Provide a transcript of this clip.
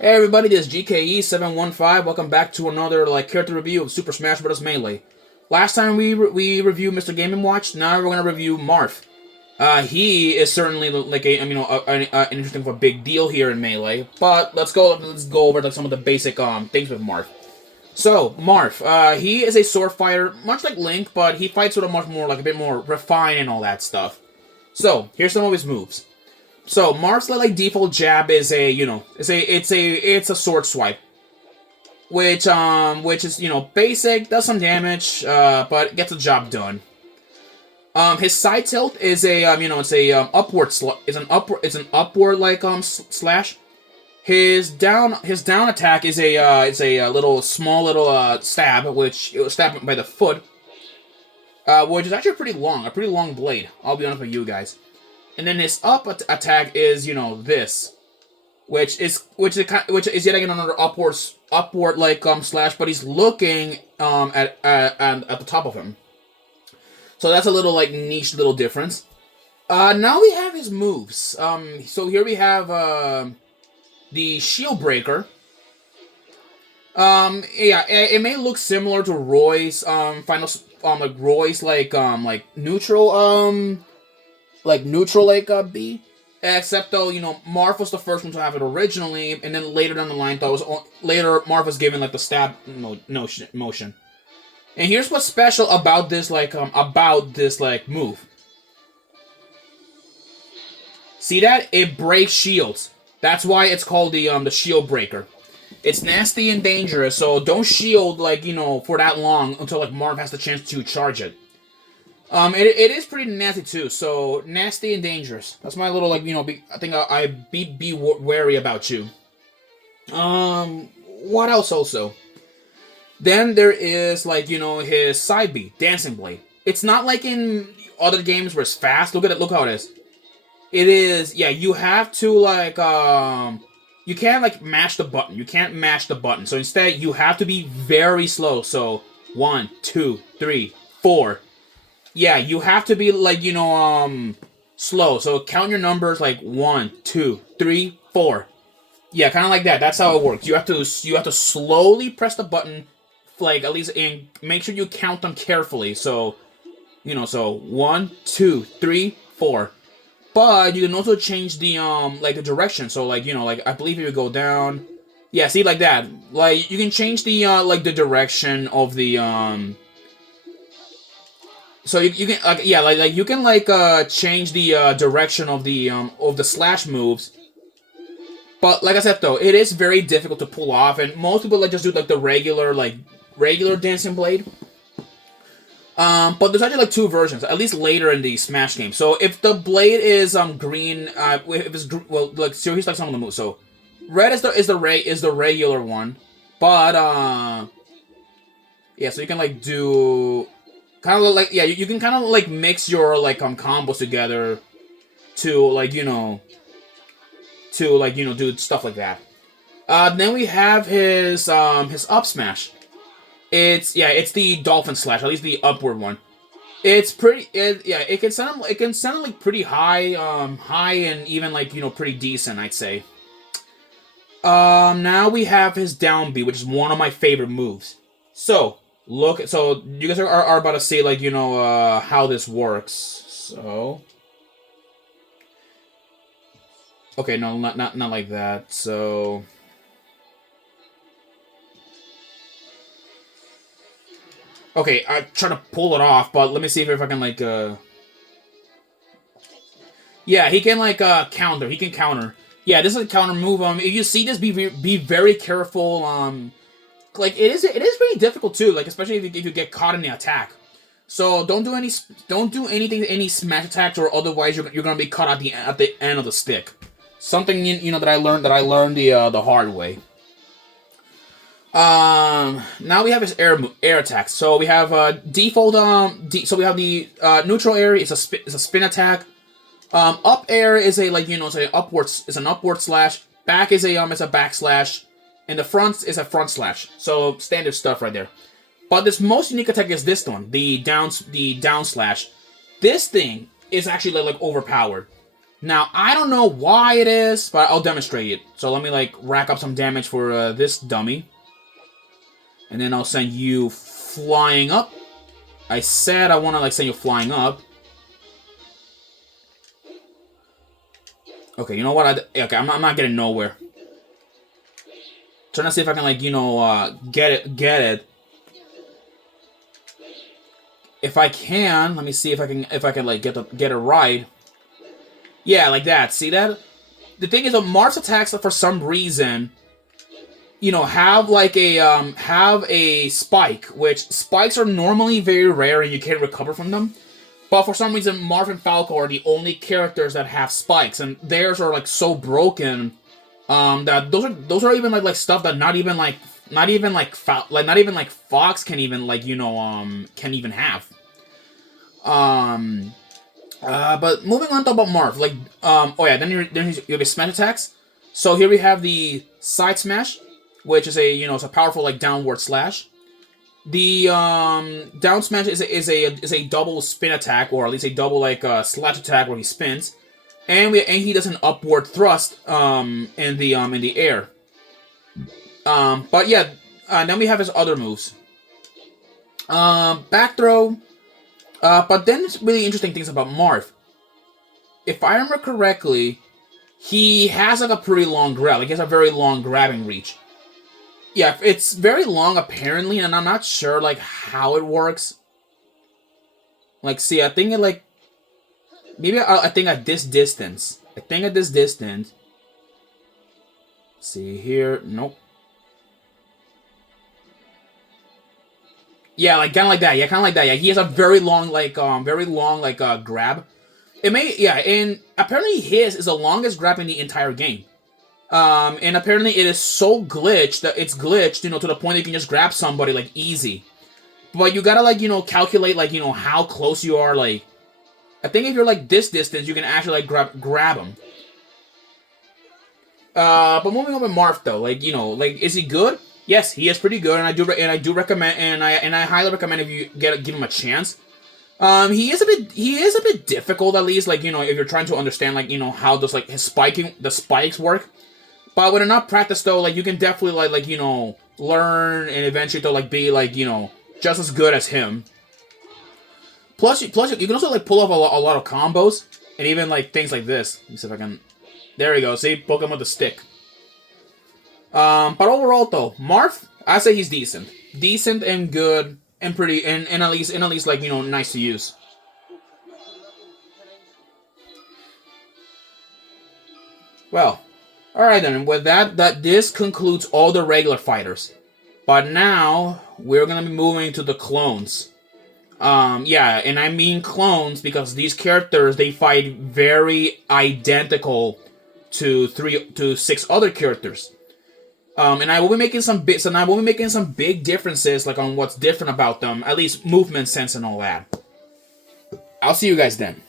Hey everybody, this is GKE715. Welcome back to another character review of Super Smash Bros. Melee. Last time we reviewed Mr. Game & Watch. Now we're gonna review Marth. He is certainly an interesting of a big deal here in Melee. But let's go over some of the basic things with Marth. So Marth, he is a sword fighter, much like Link, but he fights with a much more a bit more refined and all that stuff. So here's some of his moves. So Marth's default jab is it's a sword swipe, which is basic, does some damage, but gets the job done. His side tilt is an upward slash. His down attack is a little small little stab, which it was stabbed by the foot, which is actually a pretty long blade. I'll be honest with you guys. And then his up attack is this, which is yet again another upward slash, but he's looking at the top of him. So that's a little niche little difference. Now we have his moves. So here we have the Shield Breaker. Yeah, it may look similar to Roy's final Roy's neutral B. Except though, Marth was the first one to have it originally, and then later down the line, Marth was given the stab motion. And here's what's special about this move. See that? It breaks shields. That's why it's called the Shield Breaker. It's nasty and dangerous, so don't shield for that long until Marth has the chance to charge it. It is pretty nasty too, so nasty and dangerous. That's my little, I think I'd be wary about you. What else also? Then there is, his side B, Dancing Blade. It's not like in other games where it's fast. Look at it, look how it is. It is, yeah, you have to, you can't, mash the button. You can't mash the button. So instead, you have to be very slow. So, 1, 2, 3, 4... Yeah, you have to be slow. So count your numbers 1, 2, 3, 4. Yeah, kind of like that. That's how it works. You have to slowly press the button, at least, and make sure you count them carefully. So, so 1, 2, 3, 4. But you can also change the the direction. So I believe if you go down, yeah, see like that. You can change the the direction of the So you can you can change the direction of the slash moves, but like I said though, it is very difficult to pull off, and most people just do the regular Dancing Blade. But there's actually two versions, at least later in the Smash game. So if the blade is green, if it's so here's some of the moves. So red is the regular one, but yeah, so you can do. Kind of you can kind of mix your combos together to do stuff like that. Then we have his up smash. It's the dolphin slash, at least the upward one. It's pretty it can sound pretty high and even pretty decent, I'd say. Now we have his down B, which is one of my favorite moves. So you guys are about to see how this works. So okay, no, not like that. So okay, I try to pull it off, but let me see if I can yeah, he can counter. He can counter. Yeah, this is a counter move. If you see this, be very careful. It is pretty difficult too, especially if you get caught in the attack. So don't do any smash attacks, or otherwise you're gonna be caught at the end of the stick. Something that I learned the hard way. Now we have his air attacks. So we have default so we have the neutral air. It's a spin attack. Up air is an upward slash. Back is a backslash. And the front is a front slash. So standard stuff right there. But this most unique attack is this one, the down slash. This thing is actually overpowered. Now, I don't know why it is, but I'll demonstrate it. So let me, like, rack up some damage for this dummy. And then I'll send you flying up. I said I want to, like, send you flying up. Okay, you know what? Okay, I'm not getting nowhere. Trying to see if I can, like, you know, get it. If I can, let me see if I can like get it right. Yeah, like that. See that? The thing is, Marth's attacks, for some reason, you know, have like a spike, which spikes are normally very rare and you can't recover from them. But for some reason, Marth and Falco are the only characters that have spikes, and theirs are like so broken that those are even like stuff that not even Fox can even, like, you know, can even have. But moving on to about Marth, like, oh yeah, then you have smash attacks. So here we have the side smash, which is it's a powerful, like, downward slash. The down smash is a double spin attack, or at least a double, like, slash attack where he spins, and he does an upward thrust in the air. But yeah, then we have his other moves. Back throw. But then it's really interesting things about Marth. If I remember correctly, he has like a pretty long grab. Like, he has a very long grabbing reach. Yeah, it's very long apparently, and I'm not sure like how it works. Like, see, I think it like I think at this distance. See here, nope. Yeah, like kind of like that. Yeah, kind of like that. Yeah, he has a very long grab. It may, yeah, and apparently his is the longest grab in the entire game. And apparently it is so glitched that it's glitched, to the point that you can just grab somebody, like, easy. But you gotta, like, calculate, like, how close you are, like... I think if you're, like, this distance, you can actually, like, grab him. But moving on with Marth, though, like, like, is he good? Yes, he is pretty good, and I do recommend, and I highly recommend if you give him a chance. He is a bit difficult, at least, like, if you're trying to understand, like, how does, like, the spikes work. But with enough practice, though, like, you can definitely, like, learn and eventually, to, like, be, like, just as good as him. Plus, you can also, like, pull off a lot of combos, and even, like, things like this. Let me see if I can... There we go, see? Poke him with the stick. But overall, though, Marth, I say he's decent. Decent and good, and pretty, and at least, like, nice to use. Well... Alright then, with that this concludes all the regular fighters. But now, we're gonna be moving to the clones. Yeah, and I mean clones because these characters, they fight very identical to 6 other characters. And I will be making some big differences, like, on what's different about them, at least movement sense and all that. I'll see you guys then.